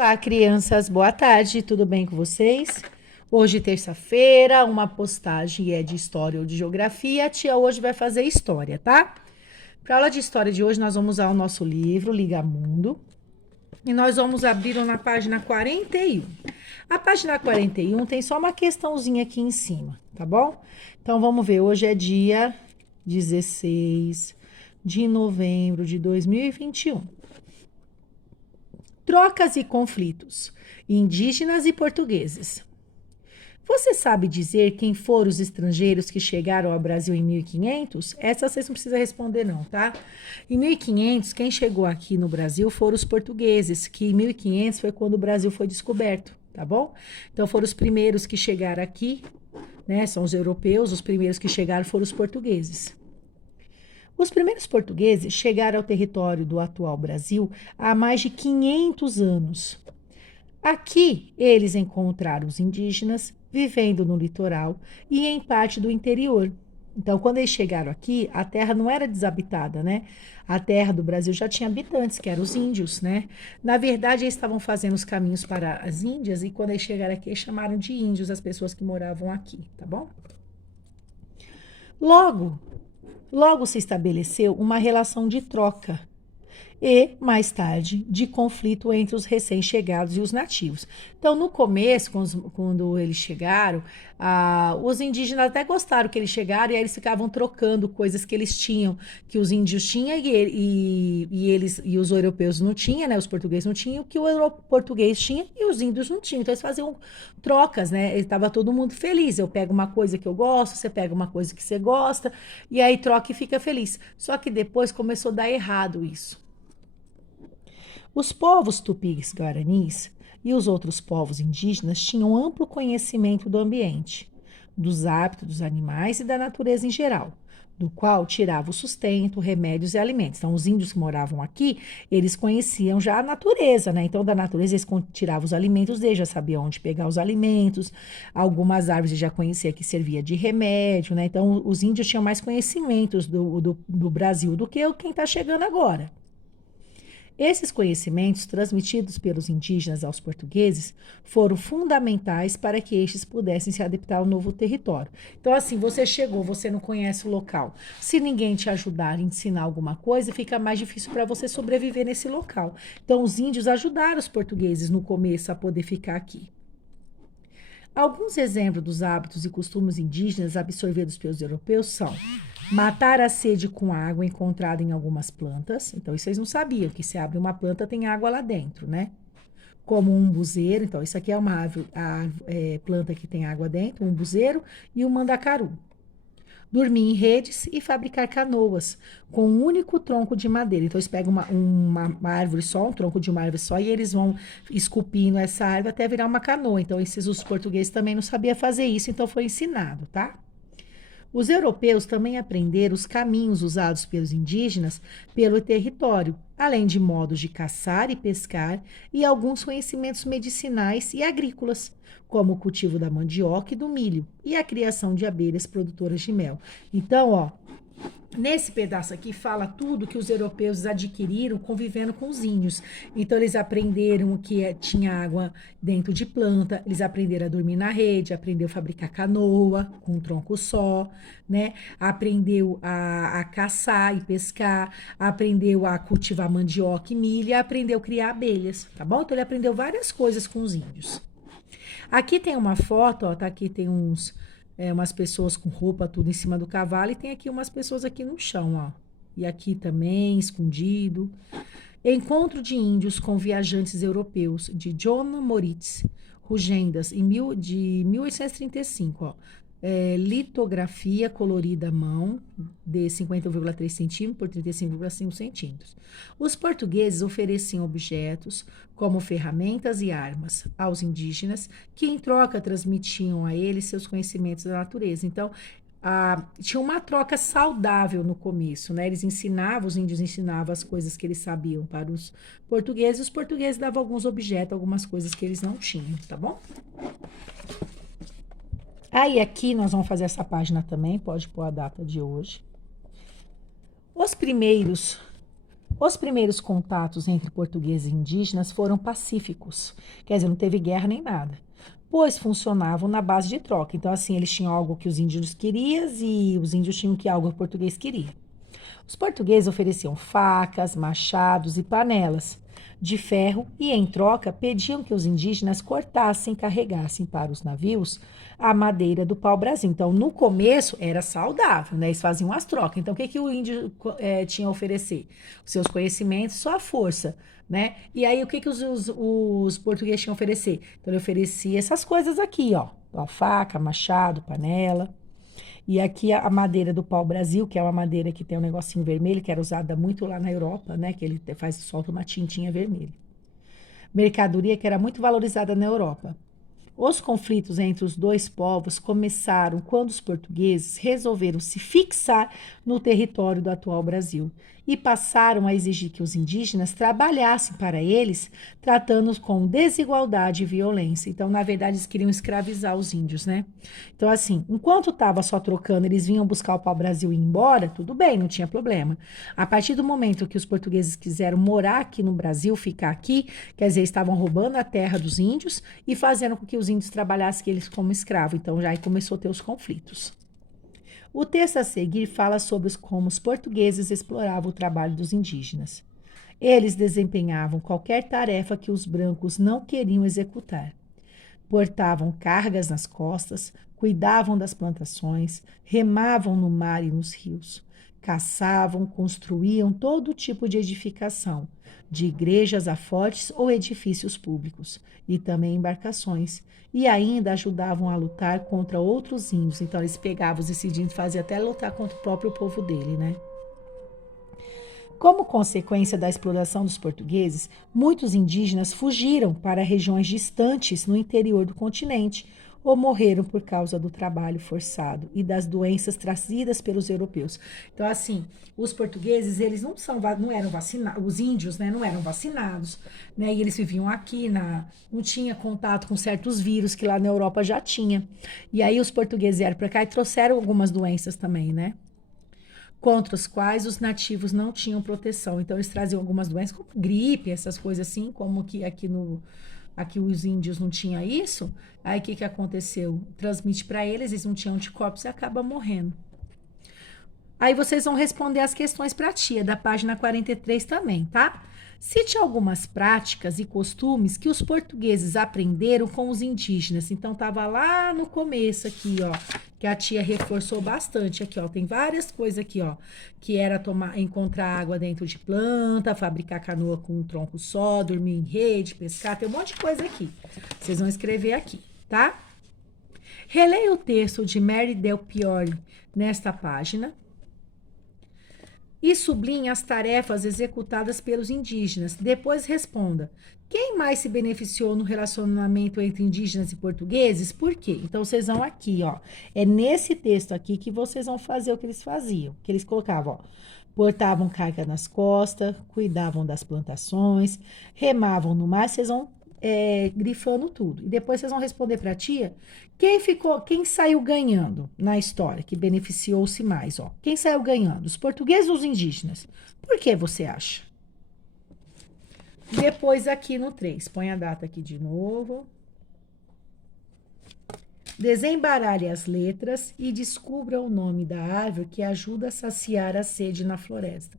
Olá, crianças, boa tarde, tudo bem com vocês? Hoje, terça-feira, uma postagem é de história ou de geografia. A tia hoje vai fazer história, tá? Para aula de história de hoje, nós vamos usar o nosso livro, Liga Mundo, e nós vamos abrir na página 41. A página 41 tem só uma questãozinha aqui em cima, tá bom? Então, vamos ver, hoje é dia 16 de novembro de 2021. Trocas e conflitos, indígenas e portugueses. Você sabe dizer quem foram os estrangeiros que chegaram ao Brasil em 1500? Essa vocês não precisam responder não, tá? Em 1500, quem chegou aqui no Brasil foram os portugueses, que em 1500 foi quando o Brasil foi descoberto, tá bom? Então foram os primeiros que chegaram aqui, né? São os europeus, os primeiros que chegaram foram os portugueses. Os primeiros portugueses chegaram ao território do atual Brasil há mais de 500 anos. Aqui, eles encontraram os indígenas vivendo no litoral e em parte do interior. Então, quando eles chegaram aqui, a terra não era desabitada, né? A terra do Brasil já tinha habitantes, que eram os índios, né? Na verdade, eles estavam fazendo os caminhos para as Índias e quando eles chegaram aqui, eles chamaram de índios as pessoas que moravam aqui, tá bom? Logo, Logo se estabeleceu uma relação de troca e, mais tarde, de conflito entre os recém-chegados e os nativos. Então, no começo, quando eles chegaram, os indígenas até gostaram que eles chegaram e aí eles ficavam trocando coisas que eles tinham, que os índios tinham e os europeus não tinham, né? Os portugueses não tinham, que o português tinha e os índios não tinham. Então, eles faziam trocas, né? Estava todo mundo feliz. Eu pego uma coisa que eu gosto, você pega uma coisa que você gosta, e aí troca e fica feliz. Só que depois começou a dar errado isso. Os povos tupis guaranis e os outros povos indígenas tinham amplo conhecimento do ambiente, dos hábitos dos animais e da natureza em geral, do qual tirava o sustento, remédios e alimentos. Então, os índios que moravam aqui, eles conheciam já a natureza, né? Então, da natureza, eles tiravam os alimentos deles, já sabiam onde pegar os alimentos. Algumas árvores já conhecia que servia de remédio, né? Então, os índios tinham mais conhecimentos do Brasil do que quem está chegando agora. Esses conhecimentos, transmitidos pelos indígenas aos portugueses, foram fundamentais para que estes pudessem se adaptar ao novo território. Então, assim, você chegou, você não conhece o local. Se ninguém te ajudar a ensinar alguma coisa, fica mais difícil para você sobreviver nesse local. Então, os índios ajudaram os portugueses no começo a poder ficar aqui. Alguns exemplos dos hábitos e costumes indígenas absorvidos pelos europeus são matar a sede com água encontrada em algumas plantas. Então, isso vocês não sabiam, que se abre uma planta tem água lá dentro, né? Como um umbuzeiro. Então, isso aqui é uma planta que tem água dentro, um umbuzeiro e um mandacaru. Dormir em redes e fabricar canoas com um único tronco de madeira. Então, eles pegam uma árvore só, um tronco de uma árvore só, e eles vão esculpindo essa árvore até virar uma canoa. Então, os portugueses também não sabiam fazer isso, então foi ensinado, tá? Os europeus também aprenderam os caminhos usados pelos indígenas pelo território, além de modos de caçar e pescar e alguns conhecimentos medicinais e agrícolas, como o cultivo da mandioca e do milho e a criação de abelhas produtoras de mel. Então, ó, nesse pedaço aqui fala tudo que os europeus adquiriram convivendo com os índios. Então, eles aprenderam que tinha água dentro de planta, eles aprenderam a dormir na rede, aprendeu a fabricar canoa com um tronco só, né? Aprendeu a caçar e pescar, aprendeu a cultivar mandioca e milho e aprendeu a criar abelhas, tá bom? Então, ele aprendeu várias coisas com os índios. Aqui tem uma foto, ó, tá aqui tem umas pessoas com roupa tudo em cima do cavalo e tem aqui umas pessoas aqui no chão, ó. E aqui também, escondido. Encontro de índios com viajantes europeus, de John Moritz, Rugendas, de 1835, ó. Litografia colorida à mão, de 50,3 centímetros por 35,5 centímetros. Os portugueses ofereciam objetos, como ferramentas e armas, aos indígenas, que em troca transmitiam a eles seus conhecimentos da natureza. Então, tinha uma troca saudável no começo, né? Os índios ensinavam as coisas que eles sabiam para os portugueses, e os portugueses davam alguns objetos, algumas coisas que eles não tinham, tá bom? Aí aqui nós vamos fazer essa página também, pode pôr a data de hoje. Os primeiros Os primeiros contatos entre portugueses e indígenas foram pacíficos, quer dizer, não teve guerra nem nada, pois funcionavam na base de troca. Então, assim, eles tinham algo que os índios queriam e os índios tinham que algo que o português queria. Os portugueses ofereciam facas, machados e panelas de ferro e, em troca, pediam que os indígenas cortassem e carregassem para os navios a madeira do pau-brasil. Então, no começo, era saudável, né? Eles faziam as trocas. Então, o que o índio tinha a oferecer? Os seus conhecimentos, sua força, né? E aí, o que os portugueses tinham a oferecer? Então, ele oferecia essas coisas aqui, ó. A faca, machado, panela. E aqui a madeira do pau-brasil, que é uma madeira que tem um negocinho vermelho, que era usada muito lá na Europa, né? Que ele solta uma tintinha vermelha. Mercadoria que era muito valorizada na Europa. Os conflitos entre os dois povos começaram quando os portugueses resolveram se fixar no território do atual Brasil e passaram a exigir que os indígenas trabalhassem para eles, tratando-os com desigualdade e violência. Então, na verdade, eles queriam escravizar os índios, né? Então, assim, enquanto estava só trocando, eles vinham buscar o pau-brasil e ir embora, tudo bem, não tinha problema. A partir do momento que os portugueses quiseram morar aqui no Brasil, ficar aqui, quer dizer, estavam roubando a terra dos índios e fazendo com que os índios trabalhassem eles como escravos. Então, já aí começou a ter os conflitos. O texto a seguir fala sobre como os portugueses exploravam o trabalho dos indígenas. Eles desempenhavam qualquer tarefa que os brancos não queriam executar. Portavam cargas nas costas, cuidavam das plantações, remavam no mar e nos rios, caçavam, construíam todo tipo de edificação, de igrejas a fortes ou edifícios públicos, e também embarcações, e ainda ajudavam a lutar contra outros índios. Então, eles pegavam os índios e faziam até lutar contra o próprio povo dele, né? Como consequência da exploração dos portugueses, muitos indígenas fugiram para regiões distantes no interior do continente ou morreram por causa do trabalho forçado e das doenças trazidas pelos europeus. Então, assim, os portugueses, eles não eram vacinados, os índios, né, não eram vacinados, né, e eles viviam aqui, não tinha contato com certos vírus que lá na Europa já tinha. E aí os portugueses vieram para cá e trouxeram algumas doenças também, né? Contra os quais os nativos não tinham proteção. Então, eles traziam algumas doenças, como gripe, essas coisas assim, como que aqui os índios não tinham isso. Aí, o que aconteceu? Transmite para eles, eles não tinham anticorpos e acaba morrendo. Aí, vocês vão responder as questões para a tia, da página 43 também, tá? Cite algumas práticas e costumes que os portugueses aprenderam com os indígenas. Então, estava lá no começo aqui, ó, que a tia reforçou bastante aqui, ó. Tem várias coisas aqui, ó, que era encontrar água dentro de planta, fabricar canoa com um tronco só, dormir em rede, pescar, tem um monte de coisa aqui. Vocês vão escrever aqui, tá? Releia o texto de Mary Del Piore nesta página e sublinhe as tarefas executadas pelos indígenas. Depois responda: quem mais se beneficiou no relacionamento entre indígenas e portugueses? Por quê? Então, vocês vão aqui, ó. É nesse texto aqui que vocês vão fazer o que eles faziam. Que eles colocavam, ó. Portavam carga nas costas, cuidavam das plantações, remavam no mar. Vocês vão grifando tudo. E depois vocês vão responder para a tia quem saiu ganhando na história, que beneficiou-se mais, ó. Quem saiu ganhando? Os portugueses ou os indígenas? Por que você acha? Depois aqui no 3, põe a data aqui de novo. Desembaralhe as letras e descubra o nome da árvore que ajuda a saciar a sede na floresta.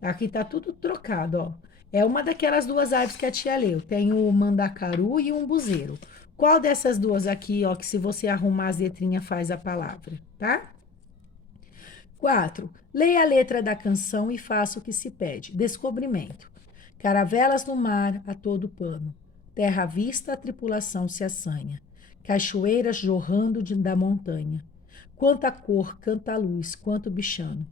Aqui tá tudo trocado, ó. É uma daquelas duas árvores que a tia leu. Tem o mandacaru e o umbuzeiro. Qual dessas duas aqui, ó, que se você arrumar as letrinhas faz a palavra, tá? 4. Leia a letra da canção e faça o que se pede. Descobrimento. Caravelas no mar a todo pano. Terra à vista, a tripulação se assanha. Cachoeiras jorrando da montanha. Quanta cor, canta luz, quanto bichano.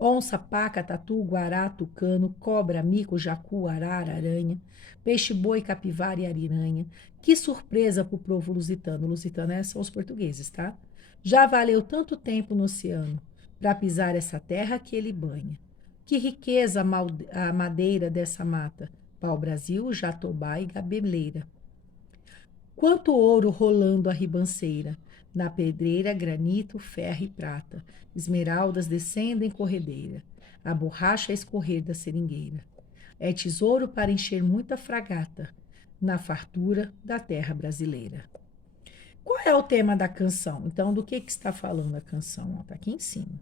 Onça, paca, tatu, guará, tucano, cobra, mico, jacu, arara, aranha, peixe-boi, capivara e ariranha. Que surpresa pro povo lusitano. Lusitano são os portugueses, tá? Já valeu tanto tempo no oceano para pisar essa terra que ele banha. Que riqueza a madeira dessa mata. Pau-brasil, jatobá e gabeleira. Quanto ouro rolando a ribanceira. Na pedreira, granito, ferro e prata. Esmeraldas descendem corredeira. a borracha a escorrer da seringueira. É tesouro para encher muita fragata na fartura da terra brasileira. Qual é o tema da canção? Então, do que está falando a canção? Está aqui em cima.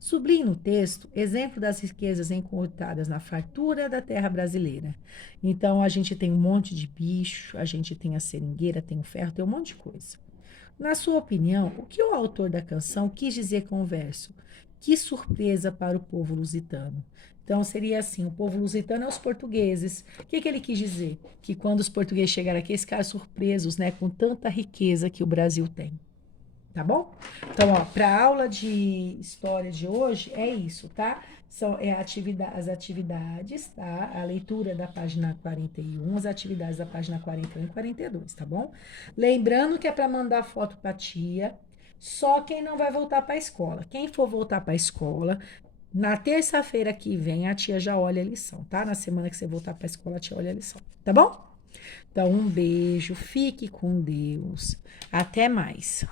Sublinhe no texto exemplo das riquezas encontradas na fartura da terra brasileira. Então, a gente tem um monte de bicho, a gente tem a seringueira, tem o ferro, tem um monte de coisa. Na sua opinião, o que o autor da canção quis dizer com o verso? Que surpresa para o povo lusitano. Então, seria assim: o povo lusitano é os portugueses. O que ele quis dizer? Que quando os portugueses chegaram aqui, eles ficaram surpresos, né, com tanta riqueza que o Brasil tem. Tá bom? Então, ó, para a aula de história de hoje é isso, tá? As atividades, tá? A leitura da página 41, as atividades da página 41 e 42, tá bom? Lembrando que é para mandar foto para tia, só quem não vai voltar para a escola. Quem for voltar para a escola, na terça-feira que vem a tia já olha a lição, tá? Na semana que você voltar para a escola, a tia olha a lição, tá bom? Então, um beijo, fique com Deus. Até mais.